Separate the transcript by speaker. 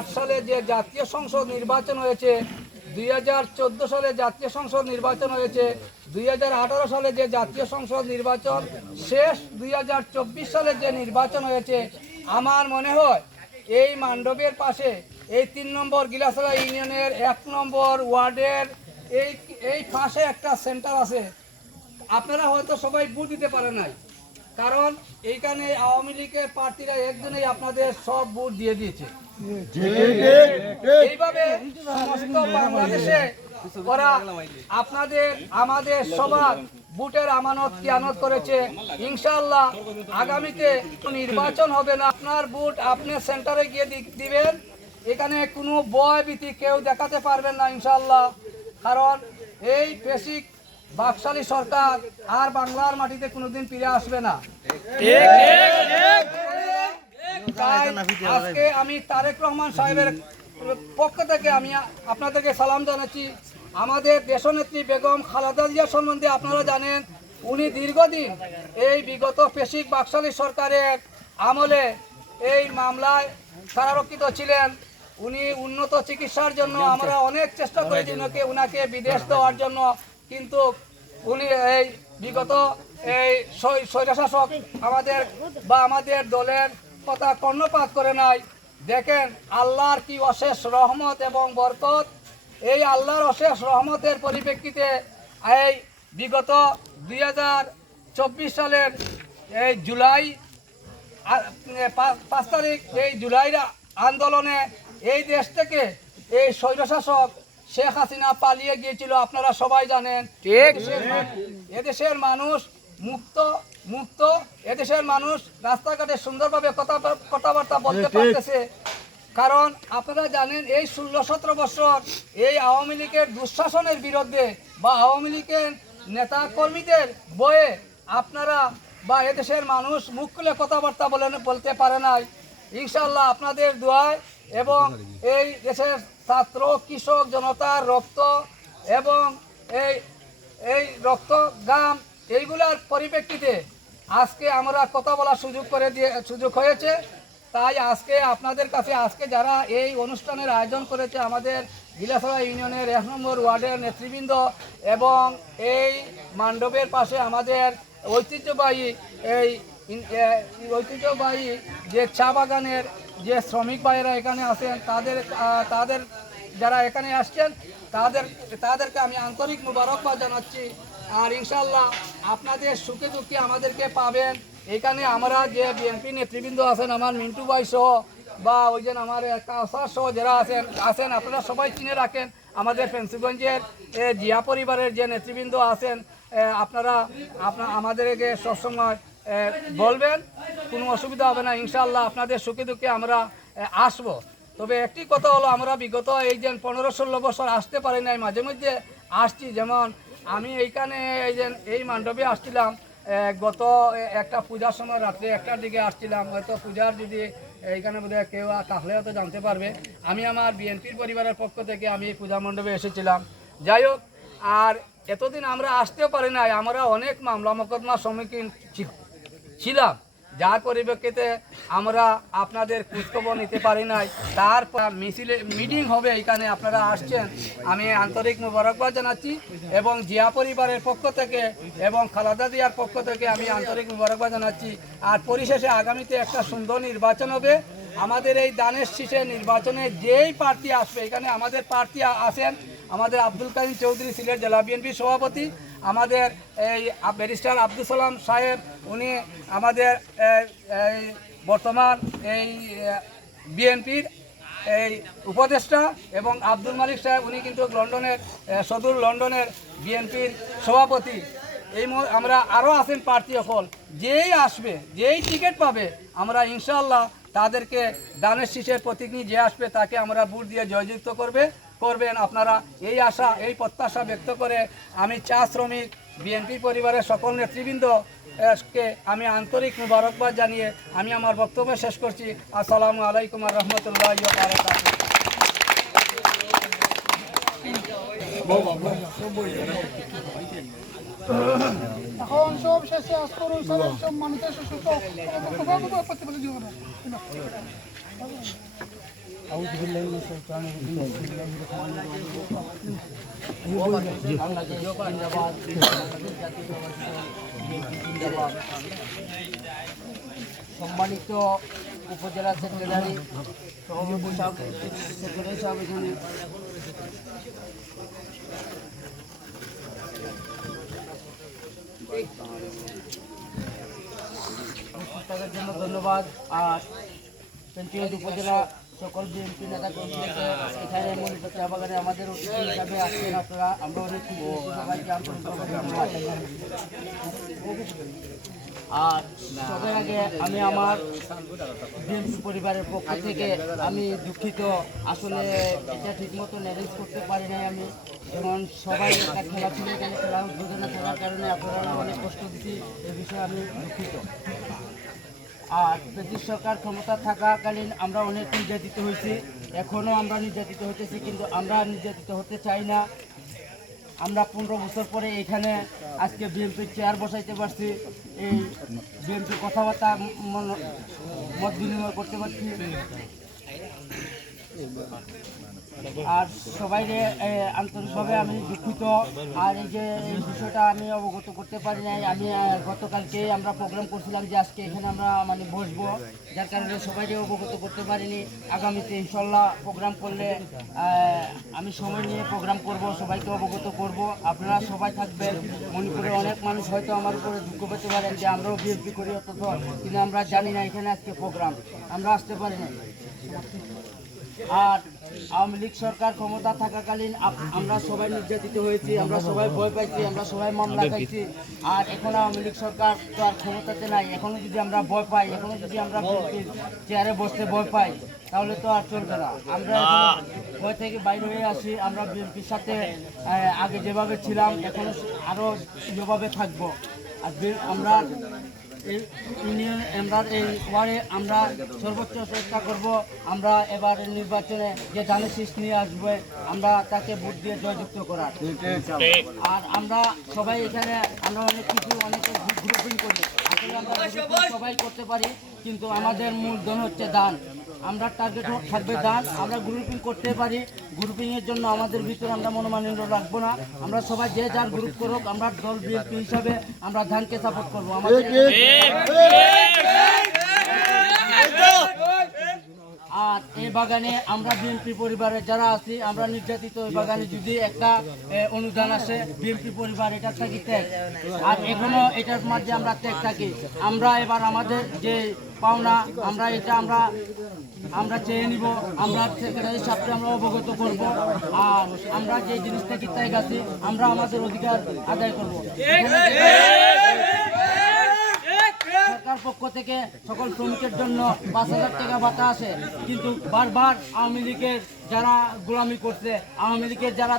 Speaker 1: আট সালে যে জাতীয় সংসদ নির্বাচন হয়েছে, দুই হাজার চোদ্দ সালে জাতীয় সংসদ নির্বাচন হয়েছে, দুই হাজার আঠারো সালে যে জাতীয় সংসদ নির্বাচন, শেষ দুই হাজার চব্বিশ সালে যে নির্বাচন হয়েছে, আমার মনে হয় এই মান্ডবের পাশে এই তিন নম্বর গিলাসরা ইউনিয়নের এক নম্বর ওয়ার্ডের এই এই পাশে একটা সেন্টার আছে। আপনারা হয়তো সবাই ভোট দিতে পারেন নাই, কারণ এইখানে আওয়ামী লীগের প্রার্থীরা একজনেই আপনাদের সব ভোট দিয়ে দিয়েছে। বাংলাদেশে ওরা আপনাদের, আমাদের সবার বুটের আমানত করেছে। ইনশাআল্লাহ আগামীতে নির্বাচন হবে না। আপনার বুট আপনি সেন্টারে গিয়ে দিবেন। এখানে কোনো বয় কেউ দেখাতে পারবেন না ইনশাআল্লাহ। কারণ এই বেসিক বাকশালী সরকার আর বাংলার মাটিতে কোনোদিন ফিরে আসবে না। তাই আজকে আমি তারেক রহমান সাহেবের পক্ষ থেকে আমি আপনাদেরকে সালাম জানাচ্ছি। আমাদের দেশনেত্রী বেগম খালেদা জিয়া সম্বন্ধে আপনারা জানেন, উনি দীর্ঘদিন এই বিগত পেশিক বাকশালী সরকারের আমলে এই মামলায় কারারক্ষিত ছিলেন। উনি উন্নত চিকিৎসার জন্য আমরা অনেক চেষ্টা করেছি ওনাকে উনাকে বিদেশ দেওয়ার জন্য, কিন্তু উনি এই বিগত এই স্বৈ- স্বৈরশাসক আমাদের বা আমাদের দলের কথা কর্ণপাত করে নাই। দেখেন আল্লাহর কি অশেষ রহমত এবং বরকত? এই আল্লাহর অশেষ রহমতের পরিপ্রেক্ষিতে এই বিগত দুই হাজার চব্বিশ সালের এই জুলাই পাঁচ তারিখ এই জুলাইর আন্দোলনে এই দেশ থেকে এই স্বৈরশাসক শেখ হাসিনা পালিয়ে গিয়েছিল আপনারা সবাই জানেন। ঠিক। এদেশের মানুষ মুক্ত মুক্ত এদেশের মানুষ রাস্তাঘাটে সুন্দরভাবে কথা কথাবার্তা বলতে পারতেছে। কারণ আপনারা জানেন এই ষোলো সতেরো বছর এই আওয়ামী লীগের দুঃশাসনের বিরুদ্ধে বা আওয়ামী লীগের নেতা কর্মীদের বয়ে আপনারা বা এদেশের মানুষ মুখ খুলে কথাবার্তা বলেন বলতে পারে নাই। ইনশাল্লাহ আপনাদের দোয়ায় এবং এই দেশের ছাত্র কৃষক জনতার রক্ত এবং এই এই রক্ত গাম এইগুলার পরিপ্রেক্ষিতে আজকে আমরা কথা বলার সুযোগ করে দিয়ে, সুযোগ হয়েছে। তাই আজকে আপনাদের কাছে, আজকে যারা এই অনুষ্ঠানের আয়োজন করেছে আমাদের গিলাসড়া ইউনিয়নের এক নম্বর ওয়ার্ডের নেতৃবৃন্দ এবং এই মান্ডবের পাশে আমাদের ঐতিহ্যবাহী এই ঐতিহ্যবাহী যে চা বাগানের যে শ্রমিক ভাইয়েরা এখানে আছেন, তাদের তাদের যারা এখানে আসছেন, তাদের, তাদেরকে আমি আন্তরিক মুবারকবাদ জানাচ্ছি। আর ইনশাল্লাহ আপনাদের সুখে দুঃখে আমাদেরকে পাবেন। এখানে আমরা যে বিএনপি নেতৃবৃন্দ আছেন, আমার মিন্টু ভাই সহ বা ওই যে আমার কাউসার সহ যারা আছেন আছেন, আপনারা সবাই চিনে রাখেন, আমাদের ফেন্সিগঞ্জের জিয়া পরিবারের যে নেতৃবৃন্দ আছেন আপনারা আপনার আমাদেরকে সবসময় বলবেন, কোনো অসুবিধা হবে না ইনশাল্লাহ আপনাদের সুখে দুঃখে আমরা আসব। তবে একটি কথা হলো, আমরা বিগত এই যে পনেরো ষোলো বছর আসতে পারি নাই, মাঝে মধ্যে আসছি। যেমন আমি এইখানে এই যে এই মণ্ডপে আসছিলাম গত একটা পূজার সময় রাত্রে একটার দিকে আসছিলাম। হয়তো পূজার যদি এইখানে বোধহয় কেউ তাহলে হয়তো জানতে পারবে। আমি আমার বিএনপির পরিবারের পক্ষ থেকে আমি পূজা মণ্ডপে এসেছিলাম। যাই হোক, আর এতদিন আমরা আসতেও পারি নাই, আমরা অনেক মামলা মোকদ্দমার সম্মুখীন ছিলাম। যার পরিপ্রেক্ষিতে আমরা আপনাদের খোঁজখবর নিতে পারি নাই, তারপর মিছিলে মিটিং হবে, এখানে আপনারা আসছেন। আমি আন্তরিক মুবারকবাদ জানাচ্ছি এবং জিয়া পরিবারের পক্ষ থেকে এবং খালাদা জিয়ার পক্ষ থেকে আমি আন্তরিক মুবারকবাদ জানাচ্ছি। আর পরিশেষে আগামীতে একটা সুন্দর নির্বাচন হবে। আমাদের এই দানের শীষে নির্বাচনে যেই প্রার্থী আসবে, এখানে আমাদের প্রার্থী আসেন আমাদের আব্দুল কাদিম চৌধুরী, সিলেট জেলা বিএনপির সভাপতি। আমাদের এই ব্যারিস্টার আব্দুল সালাম সাহেব উনি আমাদের এই, বর্তমান এই বিএনপির এই উপদেষ্টা এবং আব্দুল মালিক সাহেব উনি কিন্তু লন্ডনের সদূর লন্ডনের বিএনপির সভাপতি। এই আমরা আরও আছেন প্রার্থী হল যেই আসবে যেই টিকিট পাবে আমরা ইনশাল্লাহ তাদেরকে দানের শীষের প্রতীক যে আসবে তাকে আমরা ভোট দিয়ে জয়যুক্ত করবে। করবেন। আপনারা এই আশা এই প্রত্যাশা ব্যক্ত করে আমি চা শ্রমিক বিএনপি পরিবারের সকল নেতৃবৃন্দ আহ, কে আমি আন্তরিক মুবারকবাদ জানিয়ে আমি আমার বক্তব্য শেষ করছি। আসসালামু আলাইকুম রহমতুল্লাহ
Speaker 2: এখন সব শেষে আজ সব মানুষের সুস্থ
Speaker 3: দল বিএনপি জিন্দাবাদ সম্মানিত উপজেলা সেক্রেটারি সভাপতি সেক্রেটারি সাহেব জন্য ধন্যবাদ আর পেন্টিগঞ্জ উপজেলা সকল বিএনপি নেতা এখানে মূলত চা বাগানে আমাদের হিসাবে আসছেন আপনারা। আমরা অনেক আর সবার আগে আমি আমার বিএনপি পরিবারের পক্ষ থেকে আমি দুঃখিত। আসলে এটা ঠিকমতো ম্যানেজ করতে পারি নাই আমি। যেমন সবাই একটা খেলা ছিল এখানে খেলা উদ্বোধনে থাকার কারণে আপনারা অনেক কষ্ট দিচ্ছি। এ বিষয়ে আমি দুঃখিত। আর ব্রিটিশ সরকার ক্ষমতা থাকাকালীন আমরা অনেক নির্যাতিত হয়েছি। এখনও আমরা নির্যাতিত হতেছি কিন্তু আমরা নির্যাতিত হতে চাই না। আমরা পনেরো বছর পরে এখানে আজকে বিএনপির চেয়ার বসাইতে পারছি। এই বিএনপির কথাবার্তা মত বিনিময় করতে পারছি। আর সবাইকে আন্তরিকভাবে আমি দুঃখিত। আর এই যে এই বিষয়টা আমি অবগত করতে পারি নাই, আমি গতকালকে আমরা প্রোগ্রাম করছিলাম যে আজকে এখানে আমরা মানে বসবো। যার কারণে সবাইকে অবগত করতে পারিনি। আগামীতে ইনশাল্লাহ প্রোগ্রাম করলে আমি সময় নিয়ে প্রোগ্রাম করব, সবাইকে অবগত করব। আপনারা সবাই থাকবেন। মণিপুরে অনেক মানুষ হয়তো আমার উপরে দুঃখ পেতে পারেন যে আমরাও বিএনপি করি, অথচ কিন্তু আমরা জানি না এখানে আজকে প্রোগ্রাম আমরা আসতে পারি না আর আওয়ামী লীগ সরকার ক্ষমতা থাকাকালীন আমরা সবাই নির্যাতিত হয়েছি আমরা সবাই ভয় পাইছি আমরা সবাই মামলা খাইছি। আর এখন আওয়ামী লীগ সরকার তো আর ক্ষমতাতে নাই এখনও যদি আমরা ভয় পাই এখনও যদি আমরা চেয়ারে বসতে ভয় পাই তাহলে তো আর চলবে না। আমরা ভয় থেকে বাইরে হয়ে আসি আমরা বিএনপির সাথে আগে যেভাবে ছিলাম এখন আরও যেভাবে থাকব। আর আমরা এই ইউনিয়ন আমরা এই ওয়ার্ডে আমরা সর্বোচ্চ চেষ্টা করব, আমরা এবার নির্বাচনে যে শীষ নিয়ে আসবে, আমরা তাকে ভোট দিয়ে জয়যুক্ত করার। আর আমরা সবাই এখানে, আমরা অনেক কিছু, অনেক গ্রুপিং করি। আসলে আমরা সবাই করতে পারি। কিন্তু আমাদের মূলধন হচ্ছে দান। আমরা টার্গেট থাকবে দান। আমরা গ্রুপিং করতে পারি। গ্রুপিংয়ের জন্য আমাদের ভিতরে আমরা মনোমালিন্য রাখব না। আমরা সবাই যে যার গ্রুপ করুক, আমরা দল বিএনপি হিসাবে আমরা ধানকে সাপোর্ট করব। আমাদের আর এই বাগানে আমরা বিএনপি পরিবারের যারা আছি, আমরা নির্যাতিত এই বাগানে যদি একটা অনুদান আসে, বিএনপি পরিবার এটা থাকি ত্যাগ। আর এখনও এটার মাঝে আমরা ত্যাগ থাকি। আমরা এবার আমাদের যে পাওনা, আমরা এটা আমরা আমরা চেয়ে নিব, আমরা সেক্রেটারি সাহেবকে আমরা অবগত করব। আর আমরা যে জিনিস থেকে ত্যাগ আছি, আমরা আমাদের অধিকার আদায় করব। সরকার পক্ষ থেকে সকল শ্রমিকের জন্য পাঁচ হাজার টাকা ভাতা আসে কিন্তু বারবার আওয়ামী লীগের যারা গোলামি করছে, আওয়ামী লীগের যারা